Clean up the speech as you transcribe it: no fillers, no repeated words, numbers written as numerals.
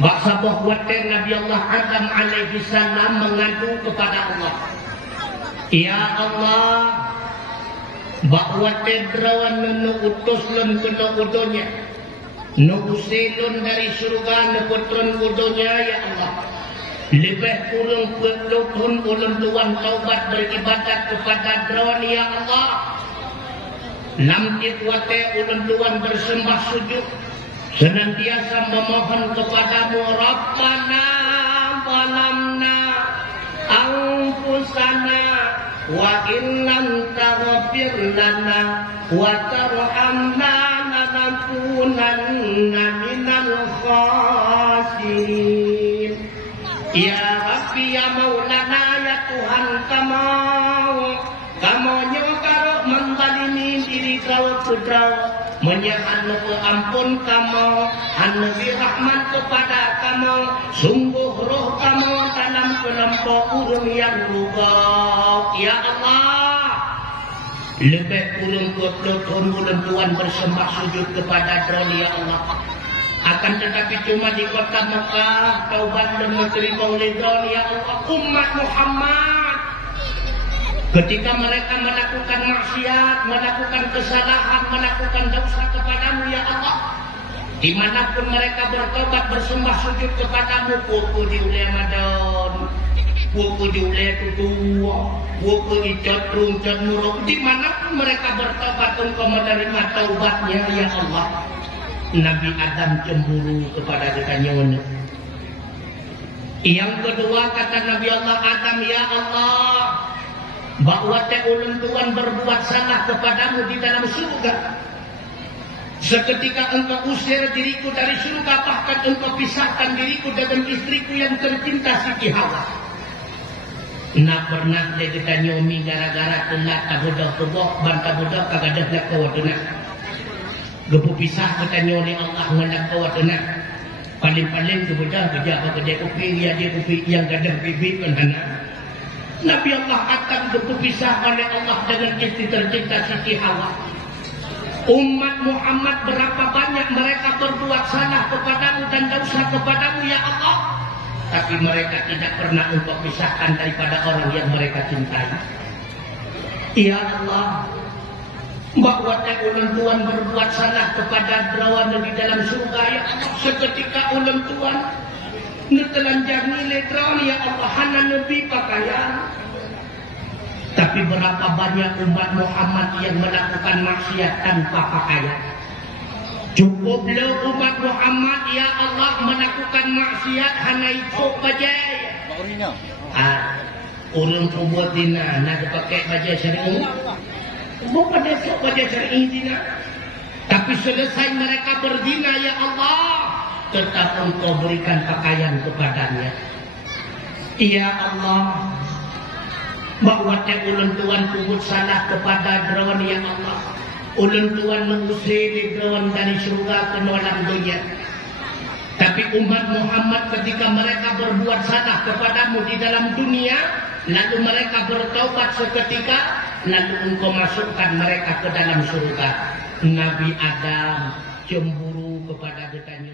Baksa bahwatan Nabi Allah Adam alaihi salam mengadu kepada Allah. Ya Allah, bahwatan drawan nu utus lun kena udonya, nu usilun dari surga nu putron udonya ya Allah. Lebih kurang 20 tahun ulun tuan taubat beribadat kepada drawan ya Allah. Lamtit wate ulun tuan bersembah sujud senantiasa memohon kepadamu, Rabbana zalamna anfusana wa illam taghfir lana wa tarhamna lanakunanna minal khasirin. Ya Rabbi ya Maulana ya Tuhan kamu nyokaro membalimi diri kau putra menyahanu ampun kamu anu rahmat kepada kamu sungguh roh kamu dalam kelompok urung yang rugak ya Allah. Lebih kurang 20 tahun bulan Tuhan bersembah sujud kepada Tuhan ya Allah. Akan tetapi cuma di kota Mekah taubat dan menerima oleh Tuhan ya Allah umat Muhammad. Ketika mereka melakukan maksiat, melakukan kesalahan, melakukan dosa kepadamu ya Allah, dimanapun mereka bertobat bersembah sujud kepadamu, puku diulai Ramadan, puku diulai Tutua, puku ijat rungcat muruk, dimanapun mereka bertobat engkau menerima taubatnya ya Allah. Nabi Adam cemburu kepada dekanya. Yang kedua kata Nabi Allah Adam, ya Allah, bahwa ulun Tuhan berbuat salah kepadamu di dalam surga. Seketika engkau usir diriku dari surga, bahkan engkau pisahkan diriku dengan istriku yang tercinta Siti Hawa. Nak pernah dia kita nyomi gara-gara telat tabudah kebok, bantah budak kagadah nak kawaduna. Gepu pisah kita nyoli Allah ngendak kawaduna. Paling-paling kebudah kerja kedai kopi, ya dia kopi yang gadah bibit penhana. Nabi Allah akan berpisah oleh Allah dengan istri tercinta Siti Hawa. Umat Muhammad berapa banyak mereka berbuat salah kepadamu dan dosa kepadamu ya Allah, tapi mereka tidak pernah untuk pisahkan daripada orang yang mereka cintai. Ya Allah, bahwa ulun Tuhan berbuat salah kepada drawan di dalam surga ya Allah, seketika ulun Tuhan netelanjang nilai drawan ya Allah hana nabi pakaian. Tapi berapa banyak umat Muhammad yang melakukan maksiat tanpa pakaian. Cukuplah umat Muhammad ya Allah melakukan maksiat hana ikut bajai. Urung buat dina nak pakai bajai syar'i. Bukan esok bajai syar'i dina. Tapi selesai mereka berzina ya Allah, tetap engkau berikan pakaian kepadanya. Ya Allah, bahwa ulun Tuhan kubut salah kepada drawan ya Allah. Ulun Tuhan mengusir drawan dari surga ke dalam dunia. Tapi umat Muhammad ketika mereka berbuat salah kepadamu di dalam dunia, lalu mereka bertaubat seketika, lalu engkau masukkan mereka ke dalam surga. Nabi Adam cemburu kepada getanya.